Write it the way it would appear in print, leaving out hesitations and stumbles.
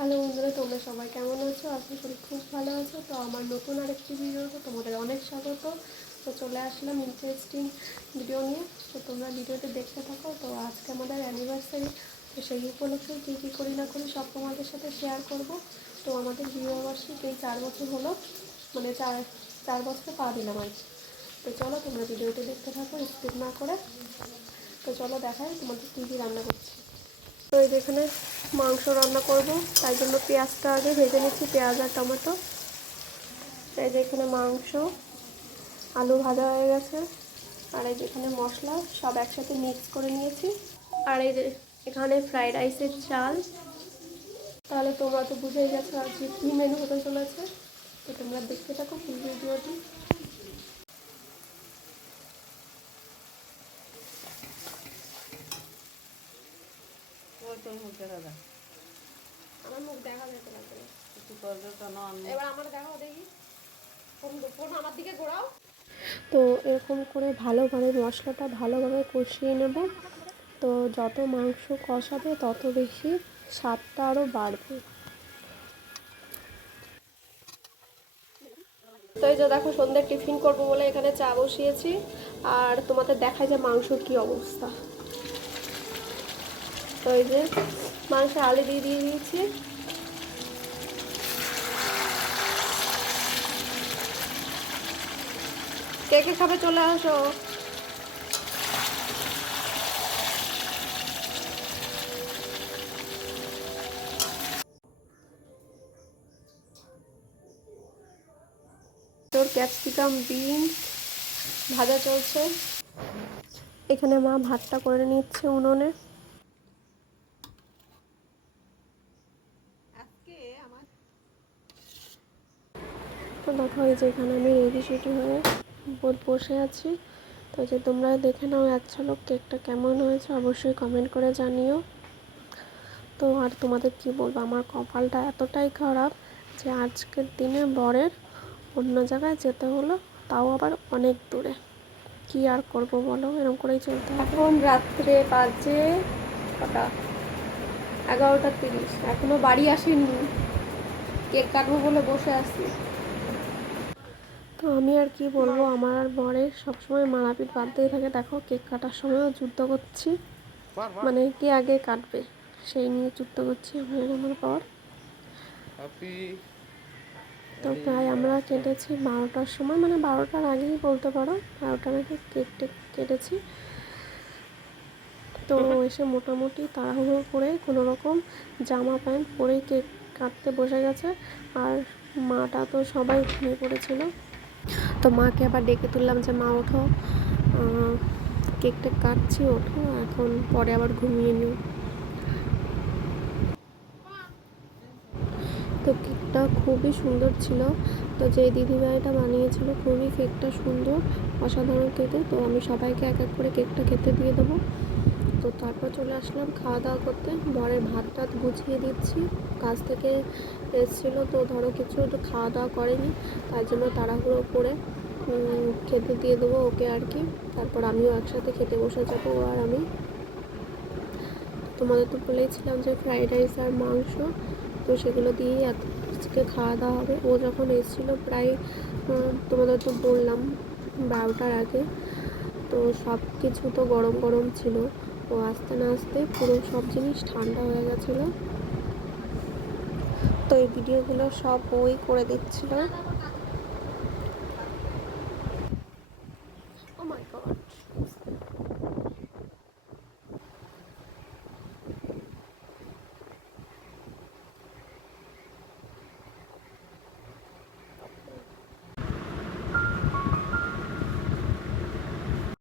Hello বন্ধুরা, তোমরা সবাই কেমন আছো? আশা করি খুব ভালো আছো। তো আমার নতুন আরেকটি ভিডিওতে তোমাদের অনেক স্বাগত। তো চলে আসলাম ইন্টারেস্টিং ভিডিও নিয়ে। তো তোমরা ভিডিওতে দেখতে থাকো। তো আজকে আমাদের অ্যানিভার্সারি, তো সেই উপলক্ষে কী কী করি না করি সব তোমাদের সাথে শেয়ার করব। তো আমাদের বিবাহবার্ষিক এই 4 বছর হলো, মানে চার বছর পা দিলাম আর কি। তো চলো তোমরা ভিডিওটি দেখতে থাকো স্কিপ না করে। তো চলো দেখাই তোমাদের কী কী রান্না করছি। তো এই যেখানে মাংস রান্না করব, তাই জন্য পেঁয়াজটা আগে ভেজে নিচ্ছি, পেঁয়াজ আর টমেটো। এই যে এখানে মাংস, আলু ভাজা হয়ে গেছে, আর এই যেখানে মশলা সব একসাথে মিক্স করে নিয়েছি। আর এই যে এখানে ফ্রাইড রাইসের চাল। তাহলে তোমরা তো বুঝেই গেছো আজকে কী মেনু হতে চলেছে। তো তোমরা দেখতে থাকো ফুল ভিডিওটি। আমার মুখ দেখা যেতে লাগবে না, এবার আমার দেখাও দেখি, ফোন আমার দিকে ঘোরাও। তো এরকম করে ভালোভাবে মশলাটা ভালোভাবে কষিয়ে নেব। তো যত মাংস কষাবে তত বেশি স্বাদটা আরও বাড়বে। তো এই যে দেখো, সন্ধ্যের টিফিন করবো বলে এখানে চা বসিয়েছি। আর তোমাদের দেখায় যে মাংস কি অবস্থা। তো এই যে মাংসে আলু দিয়ে দিয়েছি। কে কে খাবে চলে আসো। তোর ক্যাপসিকাম বিনস ভাজা চলছে। এখানে মা ভাতটা করে নিচ্ছে উনুনে। তো দেখো, এই যে এখানে আমি রেডি সেডি হয়ে বসে আছি। তো যে তোমরা দেখে নাও এক ঝলক কেকটা কেমন হয়েছে, অবশ্যই কমেন্ট করে জানিও। তো আর তোমাদের কি বলবো, আমার কপালটা এতটাই খারাপ যে আজকের দিনে বরের অন্য জায়গায় যেতে হলো, তাও আবার অনেক দূরে। কি আর করব বলো, এরকম করেই চলতে হবে। এখন রাত্রে বাজে কটা, 11:30। এখনো বাড়ি আসেনি, কেক কাটবো বলে বসে আছি। তো আমি আর কি বলবো, আমার আর বরের সবসময় মারাপিট বাঁধতেই থাকে। দেখো কেক কাটার সময়ও যুদ্ধ করছি, মানে কে আগে কাটবে সেই নিয়ে যুদ্ধ করছি আমি আর আমার বর। তো প্রায় আমরা কেটেছি 12টার সময়, মানে 12টার আগেই বলতে পারো, 12টার আগে কেকটা কেটেছি। তো এসে মোটামুটি তাড়াহুড়ো করে কোনো রকম জামা প্যান্ট পরেই কেক কাটতে বসে গেছে। আর মাটা তো সবাই ঘুমিয়ে পড়েছিল। তো মাকে আবার ডেকে তুললাম যে মা ওঠো, কেকটা কাটছি, ওঠো এখন, পরে আবার ঘুমিয়ে নিও। তো কেকটা খুবই সুন্দর ছিল। তো যে দিদিভাইটা বানিয়েছিল, খুবই কেকটা সুন্দর, অসাধারণ খেতে। তো আমি সবাইকে এক এক করে কেকটা খেতে দিয়ে দেবো। তো তারপর চলে আসলাম খাওয়া দাওয়া করতে। বরের ভাত টাত গুছিয়ে দিচ্ছি, কাজ থেকে এসেছিলো তো ধরো কিছু তো খাওয়া দাওয়া করেনি, তার জন্য তাড়াহুড়ো করে খেতে দিয়ে দেবো ওকে আর কি। তারপর আমিও একসাথে খেতে বসে যাবো ও আর আমি। তোমাদের তো বলেছিলাম যে ফ্রাইড রাইস আর মাংস, তো সেগুলো দিয়েই আজকে খাওয়া দাওয়া হবে। ও যখন এসেছিলো প্রায় তোমাদের তো বললাম 12টার আগে, তো সব কিছু তো গরম গরম ছিল। ও আস্তে না আস্তে পুরো সব জিনিস ঠান্ডা হয়ে গেছিলো। তো এই ভিডিওগুলো সব ওই করে দিচ্ছিল।